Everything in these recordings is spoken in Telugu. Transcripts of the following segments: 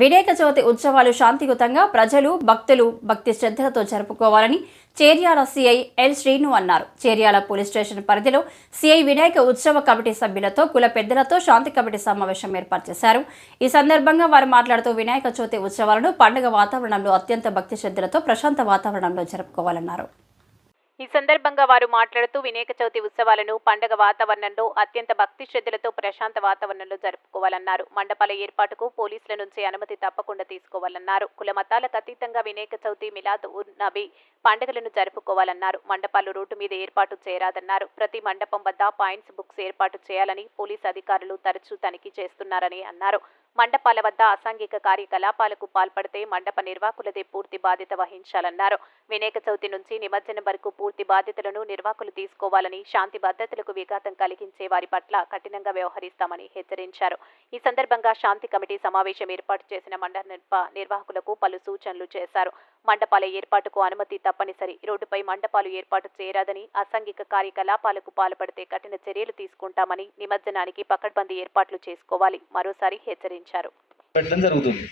వినాయక చవితి ఉత్సవాలు శాంతియుతంగా ప్రజలు భక్తులు భక్తి శ్రద్ధలతో జరుపుకోవాలని చేర్యాల సిఐ ఎల్ శ్రీను అన్నారు. చేర్యాల పోలీస్ స్టేషన్ పరిధిలో సిఐ వినాయక ఉత్సవ కమిటీ సభ్యులతో కుల పెద్దలతో శాంతి కమిటీ సమావేశం ఏర్పాటు చేశారు. ఈ సందర్భంగా వారు మాట్లాడుతూ వినాయక చవితి ఉత్సవాలను పండుగ వాతావరణంలో అత్యంత భక్తి శ్రద్ధలతో ప్రశాంత వాతావరణంలో జరుపుకోవాలన్నారు. ఈ సందర్భంగా వారు మాట్లాడుతూ వినాయక చవితి ఉత్సవాలను పండగ వాతావరణంలో అత్యంత భక్తి శ్రద్ధలతో ప్రశాంత వాతావరణంలో జరుపుకోవాలన్నారు. మండపాల ఏర్పాటుకు పోలీసుల నుంచి అనుమతి తప్పకుండా తీసుకోవాలన్నారు. కుల మతాలకు అతీతంగా వినాయక చవితి మిలాద్ ఉన్ నబీ పండుగలను జరుపుకోవాలన్నారు. మండపాలు రోడ్డు మీద ఏర్పాటు చేయరాదన్నారు. ప్రతి మండపం వద్ద పాయింట్స్ బుక్స్ ఏర్పాటు చేయాలని పోలీసు అధికారులు తరచూ తనిఖీ చేస్తున్నారని అన్నారు. మండపాల వద్ద అసాంఘిక కార్యకలాపాలకు పాల్పడితే మండప నిర్వాహకులదే పూర్తి బాధ్యత వహించాలన్నారు. వినాయక చవితి నుంచి నిమజ్జనం వరకు పూర్తి బాధ్యతలను నిర్వాహకులు తీసుకోవాలని శాంతి భద్రతలకు విఘాతం కలిగించే వారి పట్ల కఠినంగా వ్యవహరిస్తామని హెచ్చరించారు. ఈ సందర్భంగా శాంతి కమిటీ సమావేశం ఏర్పాటు చేసిన మండప నిర్వాహకులకు పలు సూచనలు చేశారు. మండపాల ఏర్పాటుకు అనుమతి తప్పనిసరి. రోడ్డుపై మండపాలు ఏర్పాటు చేయరాదని అసాంఘిక కార్యకలాపాలకు పాల్పడితే కఠిన చర్యలు తీసుకుంటామని నిమజ్జనానికి పకడ్బందీ ఏర్పాట్లు చేసుకోవాలి. మరోసారి హెచ్చరించారు. పెట్టడం జరుగుతుంది.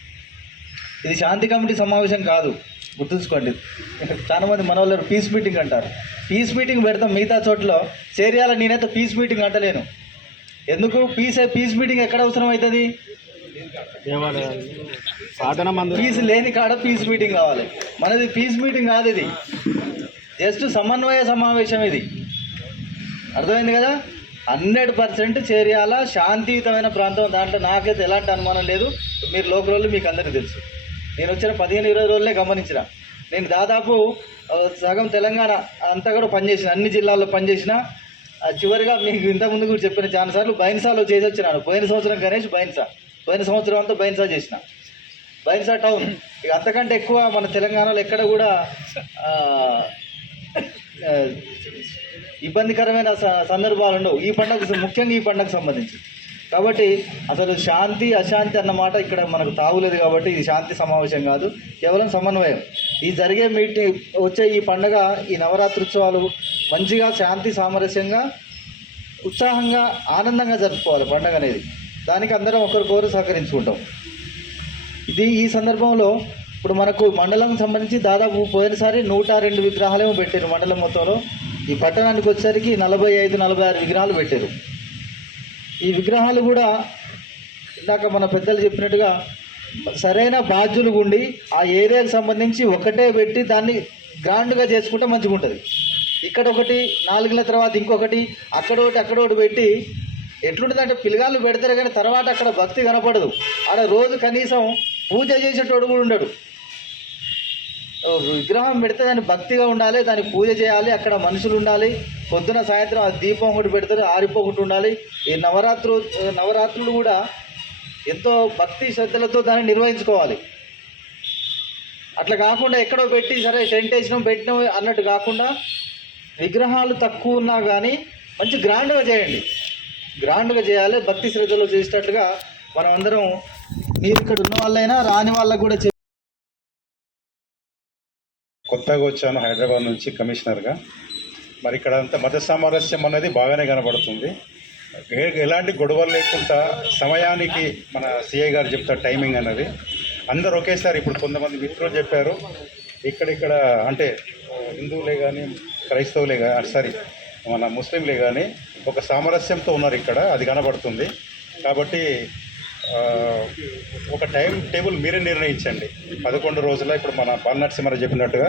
ఇది శాంతి కమిటీ సమావేశం కాదు. గుర్తుంచుకోండి. చాలా మంది మన వాళ్ళు పీస్ మీటింగ్ అంటారు. పీస్ మీటింగ్ పెడతాం మిగతా చోట్ల. చేరియాల నేనైతే పీస్ మీటింగ్ అంటలేను. ఎందుకు? పీస్ పీస్ మీటింగ్ ఎక్కడ అవసరం అవుతుంది పీస్ లేని కాడ పీస్ మీటింగ్ కావాలి మనది పీస్ మీటింగ్ కాదు ఇది. జస్ట్ సమన్వయ సమావేశం ఇది. అర్థమైంది కదా? హండ్రెడ్ పర్సెంట్ చేరియాల శాంతియుతమైన ప్రాంతం. దాంట్లో నాకైతే ఎలాంటి అనుమానం లేదు. మీరు లోకల్ రోజులు మీకు అందరికీ తెలుసు. నేను వచ్చిన పదిహేను ఇరవై రోజులే గమనించిన. నేను దాదాపు సగం తెలంగాణ అంతా కూడా పనిచేసిన అన్ని జిల్లాల్లో పనిచేసిన. చివరిగా మీకు ఇంతకుముందు కూడా చెప్పిన చాలాసార్లు బైన్సాలో చేసి వచ్చినాను పోయిన సంవత్సరం గణేష్ బైన్సా. పోయిన సంవత్సరం అంతా బైన్సా చేసిన. బైన్సా టౌన్ ఇక అంతకంటే ఎక్కువ మన తెలంగాణలో ఎక్కడ కూడా ఇబ్బందికరమైన స- సందర్భాలు ఉండవు. ఈ పండుగ ముఖ్యంగా ఈ పండుగకు సంబంధించి. కాబట్టి అసలు శాంతి అశాంతి అన్నమాట ఇక్కడ మనకు తావులేదు కాబట్టి ఇది శాంతి సమావేశం కాదు. కేవలం సమన్వయం. ఈ జరిగే మీటింగ్ వచ్చే ఈ పండగ ఈ నవరాత్రుత్సవాలు మంచిగా శాంతి సామరస్యంగా ఉత్సాహంగా ఆనందంగా జరుపుకోవాలి పండగ అనేది. దానికి అందరం ఒకరికొకరు సహకరించుకుంటాం. ఇది ఈ సందర్భంలో ఇప్పుడు మనకు మండలం సంబంధించి దాదాపు పోయినసారి నూట రెండు విగ్రహాలేమో పెట్టారు మండలం మొత్తంలో. ఈ పట్టణానికి వచ్చేసరికి నలభై ఐదు నలభై ఆరు విగ్రహాలు పెట్టారు. ఈ విగ్రహాలు కూడా ఇందాక మన పెద్దలు చెప్పినట్టుగా సరైన బాధ్యులు ఉండి ఆ ఏరియాకి సంబంధించి ఒకటే పెట్టి దాన్ని గ్రాండ్గా చేసుకుంటే మంచిగా ఉంటుంది ఇక్కడ ఒకటి నాలుగుల తర్వాత ఇంకొకటి అక్కడ ఒకటి అక్కడ ఒకటి పెట్టి ఎట్లుంటుందంటే పిల్లగాళ్ళు పెడతారు కానీ తర్వాత అక్కడ భక్తి కనపడదు. ఆడ రోజు కనీసం పూజ చేసేటోడు కూడా ఉండడు. విగ్రహం పెడితే దాన్ని భక్తిగా ఉండాలి దాన్ని పూజ చేయాలి అక్కడ మనుషులు ఉండాలి పొద్దున సాయంత్రం ఆ దీపం ఒకటి పెడతారు ఆరిపోకుండా ఉండాలి. ఈ నవరాత్రు నవరాత్రులు కూడా ఎంతో భక్తి శ్రద్ధలతో దాన్ని నిర్వహించుకోవాలి. అట్లా కాకుండా ఎక్కడో పెట్టి సరే టెంట్ వేసినాం పెట్టినాం అన్నట్టు కాకుండా విగ్రహాలు తక్కువ ఉన్నా కానీ మంచి గ్రాండ్గా చేయండి. గ్రాండ్గా చేయాలి భక్తి శ్రద్ధలో చేసేటట్టుగా మనం అందరం మీరు ఇక్కడ ఉన్న వాళ్ళైనా రాని వాళ్ళకు కూడా చే- కొత్తగా వచ్చాను హైదరాబాద్ నుంచి కమిషనర్గా. మరి ఇక్కడ అంత మత సామరస్యం అనేది బాగానే కనబడుతుంది. ఎలాంటి గొడవలు లేకుండా సమయానికి మన సిఐ గారు చెప్తారు టైమింగ్ అనేది. అందరు ఒకేసారి ఇప్పుడు కొంతమంది మిత్రులు చెప్పారు. ఇక్కడిక్కడ అంటే హిందువులే కానీ క్రైస్తవులే కానీ సారీ మన ముస్లింలే కానీ ఒక సామరస్యంతో ఉన్నారు ఇక్కడ. అది కనబడుతుంది. కాబట్టి ఒక టైం టేబుల్ మీరే నిర్ణయించండి. పదకొండు రోజుల ఇప్పుడు మన బాలనరసింహారావు చెప్పినట్టుగా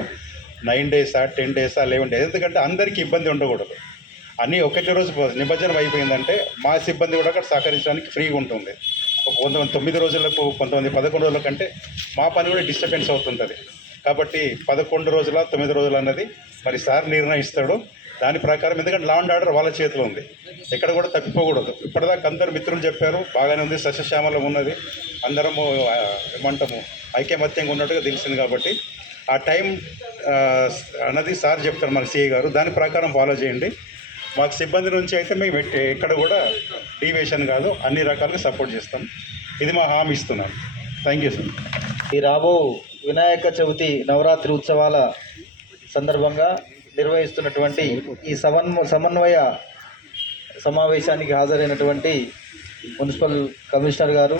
నైన్ డేసా టెన్ డేసా లెవెన్ డేస్. ఎందుకంటే అందరికీ ఇబ్బంది ఉండకూడదు. అన్నీ ఒకటే రోజు నిమజ్జనం అయిపోయిందంటే మా సిబ్బంది కూడా అక్కడ సహకరించడానికి ఫ్రీగా ఉంటుంది. ఒక కొంతమంది తొమ్మిది రోజులకు కొంతమంది పదకొండు రోజుల కంటే మా పని కూడా డిస్టర్బెన్స్ అవుతుంటుంది. కాబట్టి పదకొండు రోజుల తొమ్మిది రోజులు అన్నది మరి సార్ నిర్ణయిస్తాడు. దాని ప్రకారం ఎందుకంటే లా అండ్ ఆర్డర్ వాళ్ళ చేతిలో ఉంది. ఎక్కడ కూడా తప్పిపోకూడదు. ఇప్పటిదాకా అందరు మిత్రులు చెప్పారు బాగానే ఉంది సస్యశ్యామలం ఉన్నది. అందరము ఏమంటాము ఐకమత్యంగా ఉన్నట్టుగా తెలిసింది కాబట్టి. ఆ టైం అన్నది సార్ చెప్తారు మన సిఐ గారు. దాని ప్రకారం ఫాలో చేయండి. మాకు సిబ్బంది నుంచి అయితే మేము ఎక్కడ కూడా డీవియేషన్ కాదు. అన్ని రకాలుగా సపోర్ట్ చేస్తాం. ఇది మా హామీ ఇస్తున్నాం. థ్యాంక్ యూ సార్ ఈ రాబో వినాయక చవితి నవరాత్రి ఉత్సవాల సందర్భంగా నిర్వహిస్తున్నటువంటి ఈ సమన్వ సమన్వయ సమావేశానికి హాజరైనటువంటి మున్సిపల్ కమిషనర్ గారు